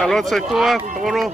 Alot sa tua, oro.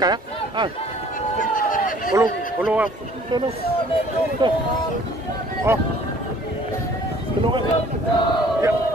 Kaya? Ah. Ulo. Oh. Tulungan. Yeah.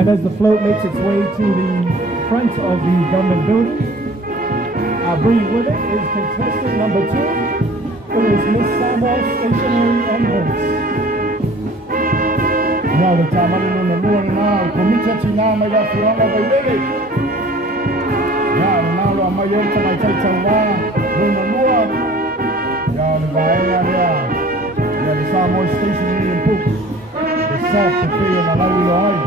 And as the float makes its way to the front of the government building, bringing with it is contestant number 2, It is Miss Samoa Stationery and Books. Now the Taavale no lua now, komita tina mai a fianga vai lele. Now now lo mai o tana Teuteuina no lua. Now the vaenga lea. Yeah, the Samoa Stationery and Books. The Sept te pia na lau lo ai.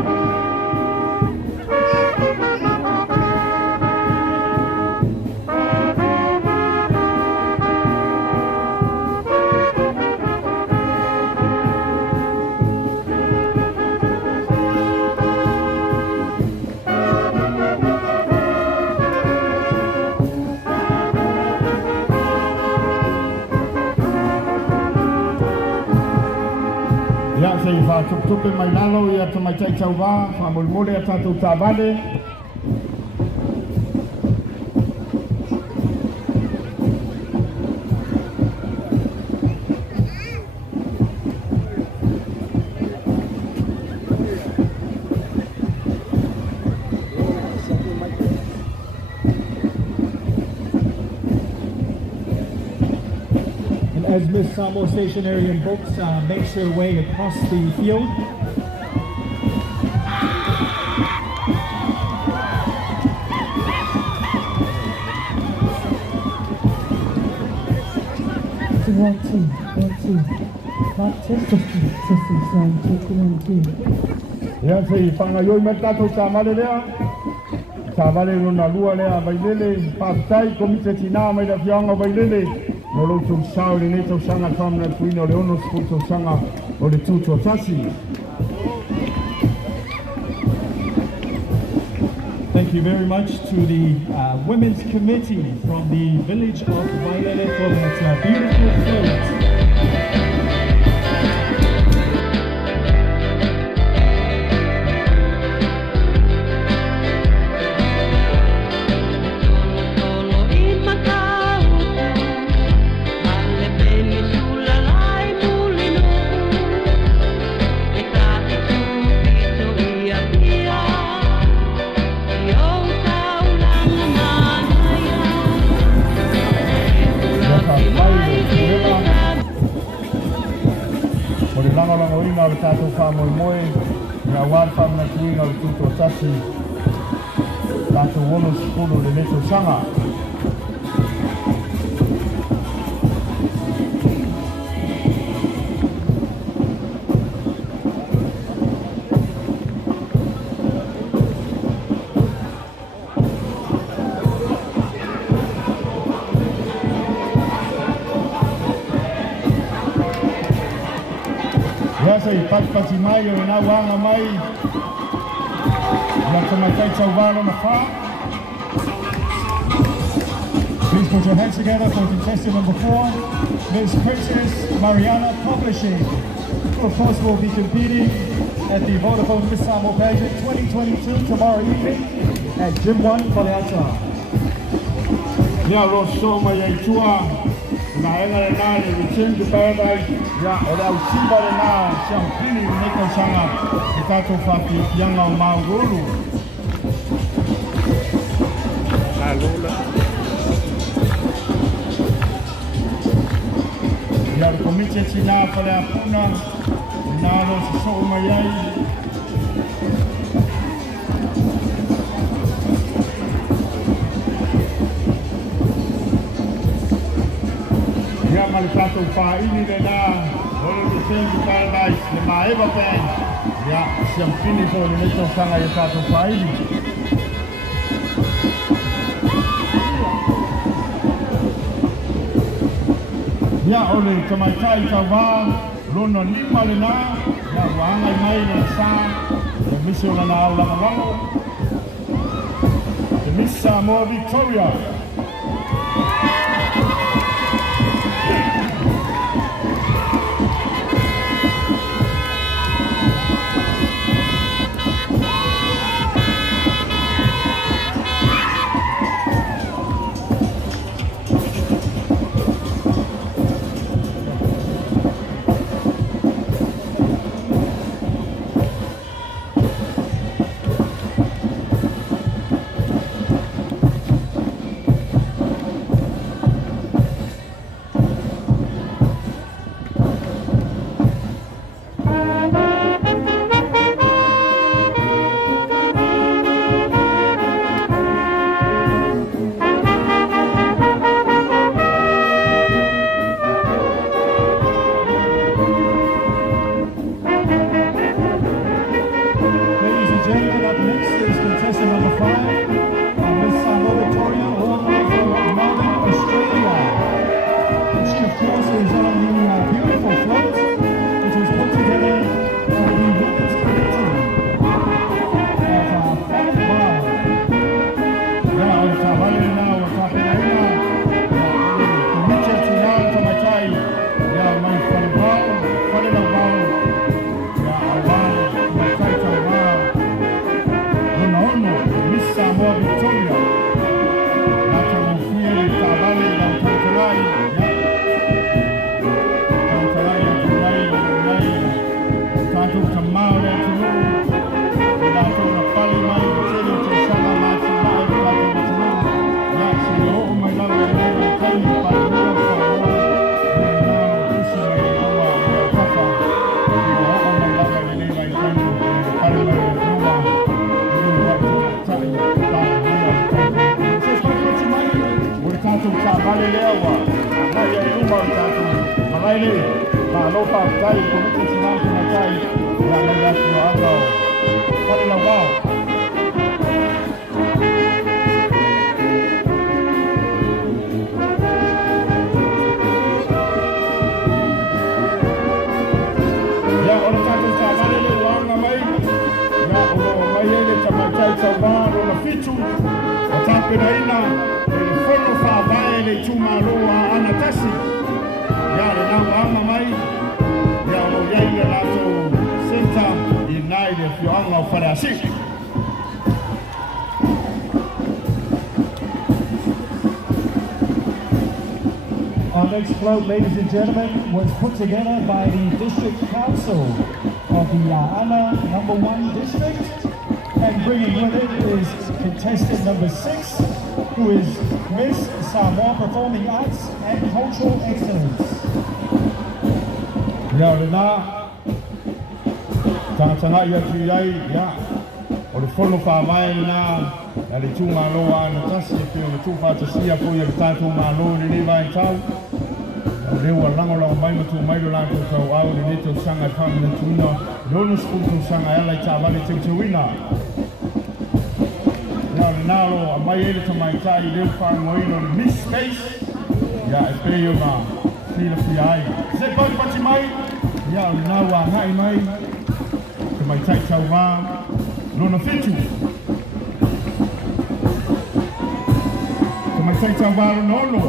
Ya sei fa tupe mai lalo ia to mai Teuteuina fa mulmule ata tu Taavale. As Miss Samoa Stationery and Books makes her way across the field. One, two. Not testing, sound, check 1, 2. Ya sei fanga yo meta to Taavale lea. Taavale no na lua lea vai lele, pa tai komita tina mai da fianga vai lele. No lo tu sao le neto sanga kamna tuino le ono sputo sanga o le tuto tasi. Thank you very much to the Women's Committee from the village of Faraile for that beautiful float. Langoina le tatou whamoemoe, ngā wāwha na tuina le tuto tasi, tatou wono sikolo le leto sanga. Yasa I patpati mai o nā wanga mai. Ia te mai Teuteuina na wha. Please put your hands together for contestant number 4, Ms. Princess Mariana Publishing. Of course, we'll be competing at the Vodafone Miss Samoa pageant 2022 tomorrow evening at Gym 1 Paleata. Ia lo so mai ai tua. Na enga le nā le Return to Paradise. Ia o le au simba le nā Champini neko sanga i tātou whaki ianga o Maururu. Ia le komite tina whale a puna i nā lo si so mai ai. Ia ma le tātou whaini le nā o le Return to Paradise le Maeva Band. Ia Champini po le neko sanga i tātou whaini. Ia o le tamaitai tawā, lona lima le nā, ia wanga I mai le sā, le misi o lana au langa wano, le Miss Samoa Victoria. contestant number 5, Miss Samoa Victoria, all the way from Melbourne, Australia. She, of course, is on the beautiful float, which was put together by the women's committee of Faraile. Yeah, on Taavale now, we're talking right now. Yeah, my Faraile, Miss Samoa Victoria, Taavale, Taavale lewa, na Ieru tatu, Faraile, na lopa tai, komite sinanku na tai, na lea kio agao, kare la wao. Ya ora tatu Taavale lewa nga mai, ya ora mai ele tamatai taubaro na fitu, o tape na ina, Faraile tumaroa anatasi ya na mama mai ya no ya la to Sept United fianga farasi. Our next float, ladies and gentlemen, was put together by the District Council of the Ana number 1 district, and bringing with it is contestant number 6, who is Miss Samoa Performing Arts and Cultural Excellence. Ya na tanga ya kiai ya o le fono fa mai na le tunga loa na tasi pe o tu fa tasia po ya tatu malo ni vai tau le wa lango la mai tu mai lo lango tau au ni to sanga fa na tuna no skutu sanga ala Taavale Teuteuina. Nalo a mai ele to mai tai le fa ngoino miss space ya e pe yo ma fila fiai se pa pati mai ya na wa ngai mai to mai tai tau ma no no fitu to mai tai tau ma no no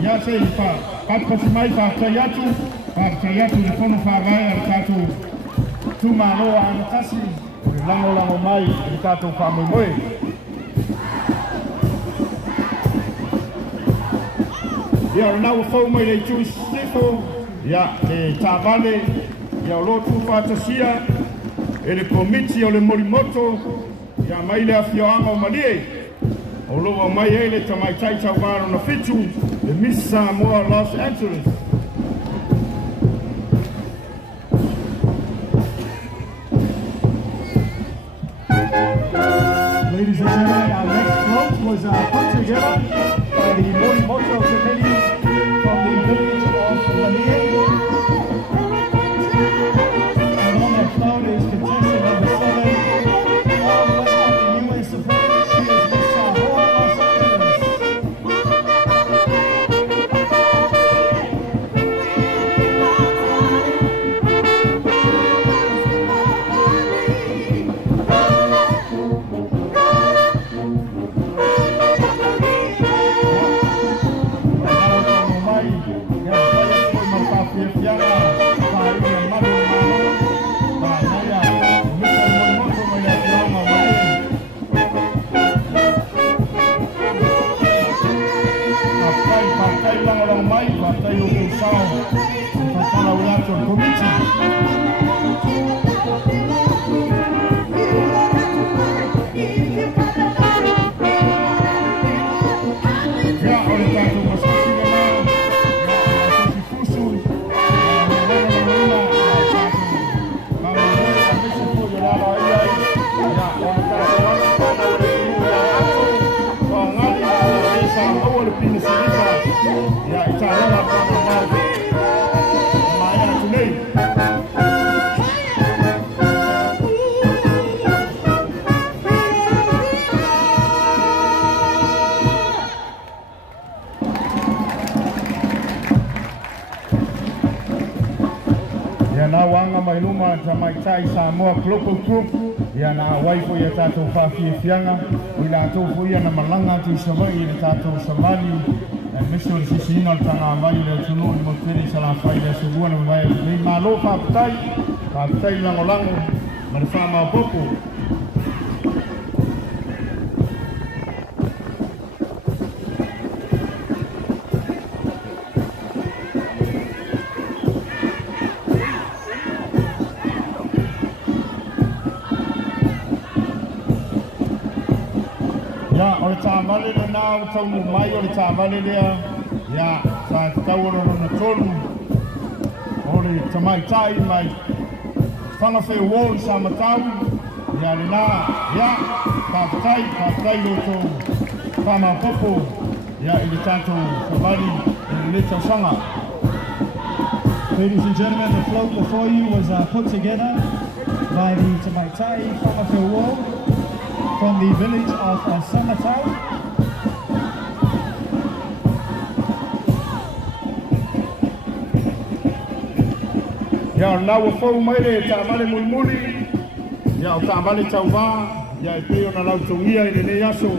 ya se pa pati mai pa tayatu le fono fa vai al tatu tu ma no an tasi lango mai il tatu fa moi. Ya na o fo mai le tu sifo ya e Taavale ya lo tu fatasia e le komiti o le morimoto ya mai le afioanga o malie o lo mai ele tamai tai Taavale na fitu le Miss Samoa Los Angeles. Ladies and gentlemen, our next float was put together by the Morimoto Committee from the village of Vili. And on that float is contestant number 7, all the way from the US of A. She is Miss Samoa Los Angeles. Tamaitai Samoa Global Group ia na waifo ia tātou whawhiawhianga o i lātou fo ia na malanga tu savai i le tātou savali Mr. Sisigafu'a o tanga mai le tunu i mokere sa la whai le segua na mai nei malo whaapatai langolango ma le whaama popo. O le Taavale le nao taunu mai o le Taavale lea ia sa tauara na tonu o le tamaitai mai whangawhi wall sa matau ia le nā ia pātai o tō whama popo ia i le tātou whawari i le Tausaga. Ladies and gentlemen, the float before you was put together by the Tamaitai Whangawhi Wall from the village of Samoa. Ia nā ua whau mai le Taavale mulimuli, ia o Taavale tauwā, ia e peo na lautongia i le nei aso,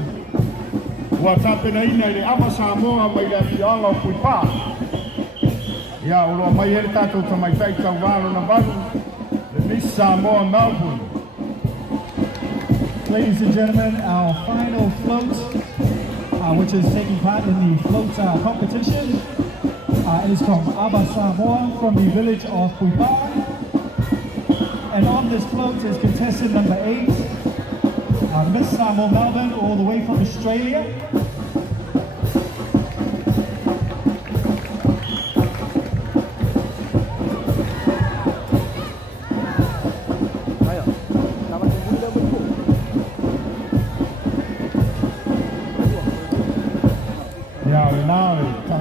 ua tāpena ina i le ama Samoa mai le afianga o Puipā. Ia o loa mai ele tātou tamaitai tauwā lo na valu, le Miss Samoa Melbourne. Ladies and gentlemen, our final float, which is taking part in the float competition, is from Aba Samoa, from the village of Puipā. And on this float is contestant number 8, Miss Samoa Melbourne, all the way from Australia.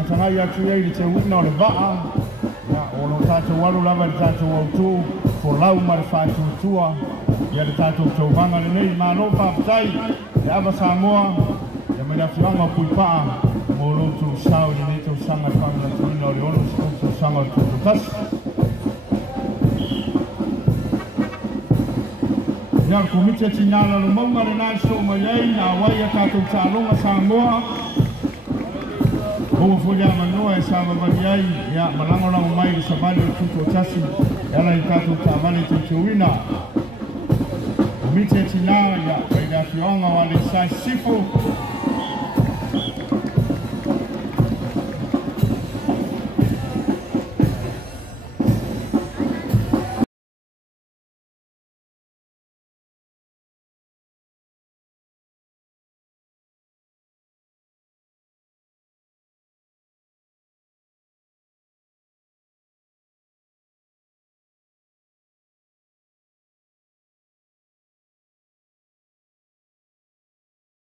Tangai atu ei le Teuteuina o le vaa, ia o lo tātou walu lava le tātou autū, ko lau ma le whātuatua, ia le tātou tauvanga le nei, mālo whaapatai, le Aba Samoa, ia mai la whianga o Puipā, mō lotu sao ni ne Tausaga whanga tuina o le ono si Tausaga o Tautas. Ia ko mitia tinala lo maunga le nai so mai ei, na wai a tātou tālonga Samoa, o folha manoa e sa mavali ai ia malangolango mai le savali o tuto tasi ela i tātou Taavale Teuteuina o mite tina ia pai le afionga o ale sai sifo